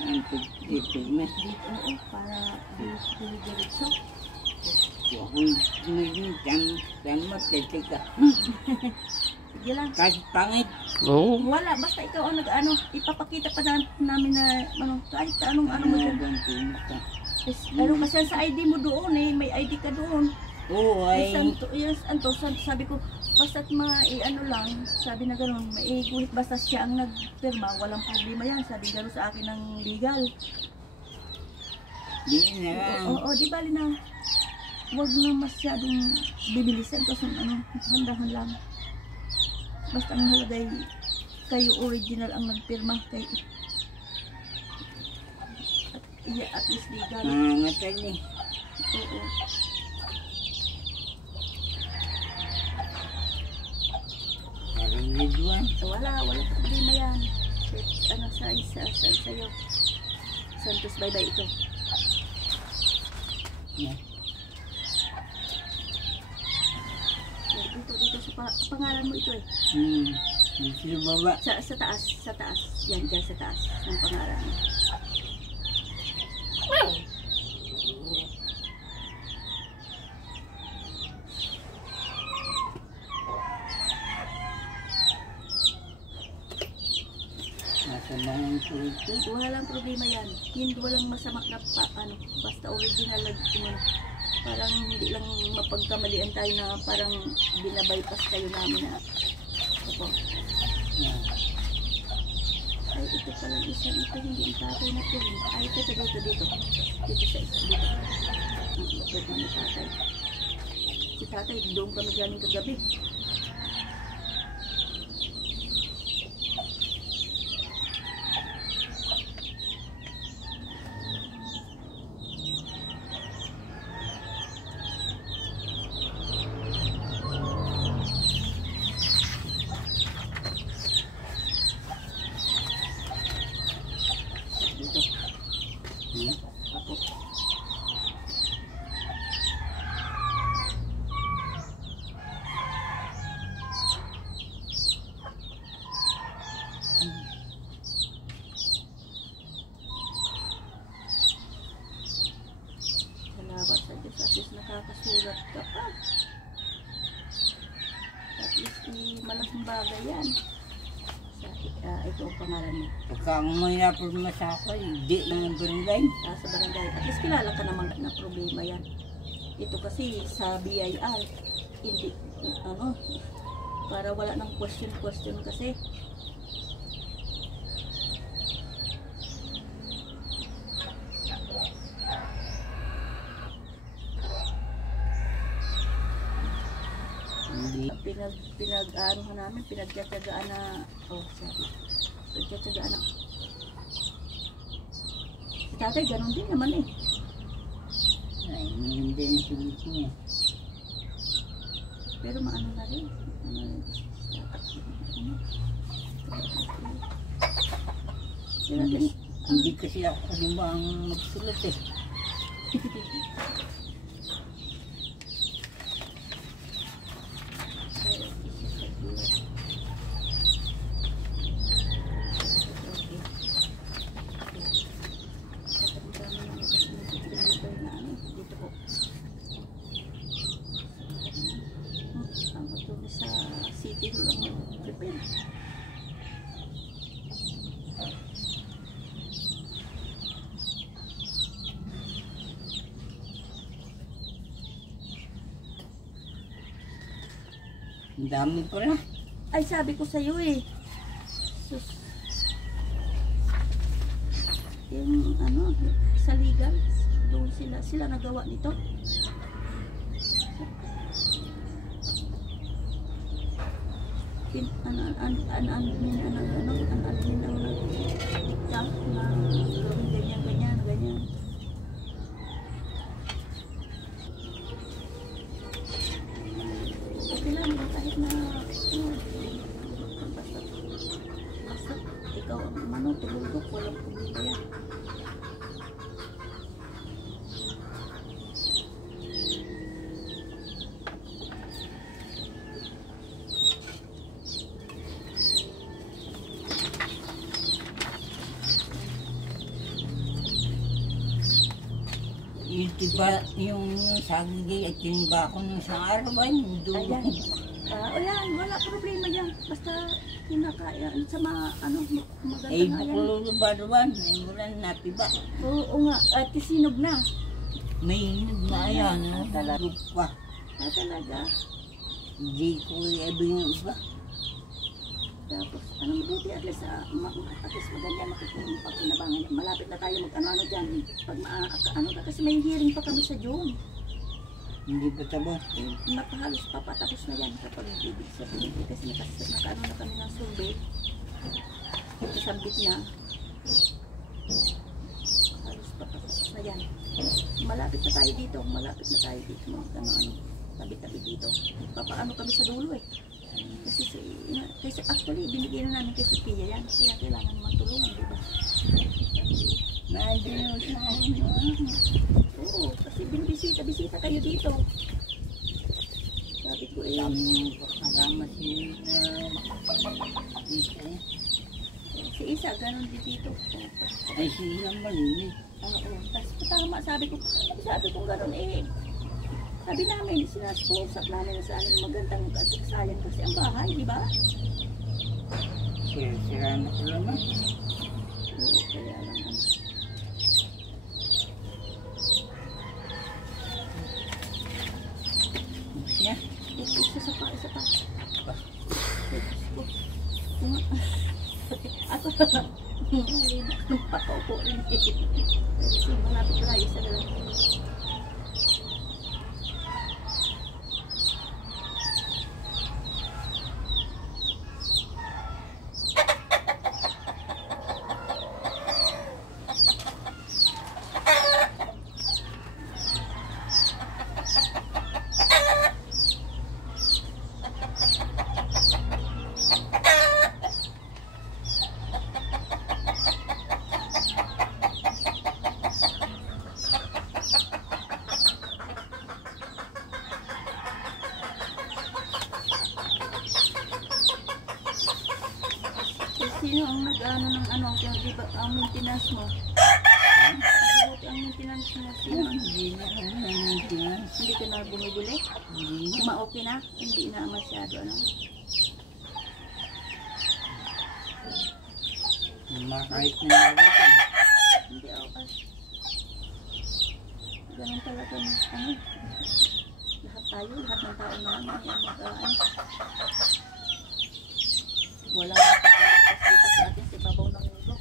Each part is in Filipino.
Ang pipigme. Dito, oo, para diretso. Kung naging mo, titika. Sige lang. Kahit pangit. Oo. Wala, basta ikaw ang nag-ano, ipapakita pa namin na kahit anong mo dyan. Ano kasi sa ID mo doon eh, may ID ka doon. Oo, ay. Sabi ko, basta't ano lang, sabi na gano'n, maiguhit basta siya ang nagpirma, walang problema yan. Sabi gano'n sa akin ng legal. Di na lang. Oo, di bali na. Huwag na masyadong bibilisan kasi handahan lang. Basta ang halagay kayo original ang nagpirma kay at least legal. Nangangatay ni. Oo. Parang lidwan. Wala problema yan. Ano sa'yo. Santos, bye-bye ito. Yeah. Dito sa pangalan mo ito eh. Dito baba. Sa taas. Yan, dyan sa taas ng pangalan mo. Nasa lang ito. Walang problema yan. Hindi walang masama na basta original lang parang hindi lang mapagkamalian tayo na parang binabypass kayo namin na opo. Ay, ito palang isang ito, hindi ang tatay na ito. Ay, ito dito. Dito sa isa, dito. Ang lupit na ni tatay. Si tatay, doon kami galing kagabi. Salamat sa Diyos. At least nakakasulat ka pa. At least malaking bagay yan. Ito ang pangalan mo. Pagka may na-problema sa ako, hindi lang ang barangay. Sa barangay. At least kilala ka naman na problema yan. Ito kasi sa BIR, hindi, para wala ng question kasi. Pinag-aanohan namin, pinagtsatsagaan na, pinagtsatsagaan na. Si tatay, ganun din naman eh. Ay, hindi na sulit niya. Pero maano na rin. Hindi kasi ako ang magsulat eh. Ang dami pala. Ay, sabi ko sa'yo eh. Sus. Yung sa legal, doon sila nagawa nito. An-admin ang nag-tap na ganyan. Okay lang, kahit na basta ikaw ang tulog, walang problema yan. yung sagigay at tiniba ko nung isang araw ay doon. Ayan. O yan, wala problema yan. Basta kinakaya. Sa mga, ano, maganda Ay, nga yan. bukulo ba doon? Ay, wala napiba. Oo nga, at sinog na. May na yan, Talaga. pa. Talaga. Hindi ko iba yung iba. Tapos, ano mabuti, at least maganda makikita pag kinabangan. Malapit na tayo mag-ano dyan. Pag ano ka, kasi may hearing pa kami sa June. Hindi pa tabo. Napahalos papatapos na yan kapag ibig sabihin. Kasi nakaano na kami ng survey. Kasabit na. Halos papatapos na yan. Malapit na tayo dito. Malapit na tayo dito. Ano, tabi-tabi dito. Papaano kami sa dulo eh. Kasi actually, binigyan na namin kay Sophia yan. Kaya kailangan naman tulungan, diba? Madino sa ano. Oo, kasi binibisita kayo dito. Sabi ko eh. Kami kasama si Isa. Si Isa, ganun din dito. Ay, siya malinis. Oo, tapos tama, sabi ko ganun eh. Sabi namin, sinasposap namin sa amin magandang kasayan kasi ang bahay, di ba? Sira na ko naman. Oo, kaya lang ano. Siya? Isa pa. Ako napakaupo rin eh. Kasi malapit na tayo sa lang. Sino ang nag-ano ng ano, di ba, ang maintenance mo? Mabuti ang maintenance mo. Sino? Hindi na ako maintenance. Hindi ka na bumibili? Hindi na. Ma-okay na? Hindi na masyado, ano? Makahit na nalatan. Hindi ako kasi. Ganun talaga mas ano. Lahat tayo, lahat ng tao na lang ay mag-ano. Wala na kasi dito sa atin sa ibabaw ng mundo.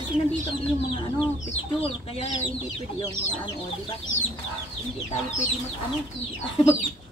Kasi nandito ang iyong mga ano, picture, kaya hindi pwede yun, mga ano, o, diba? Hindi tayo pwede mag-ano, hindi tayo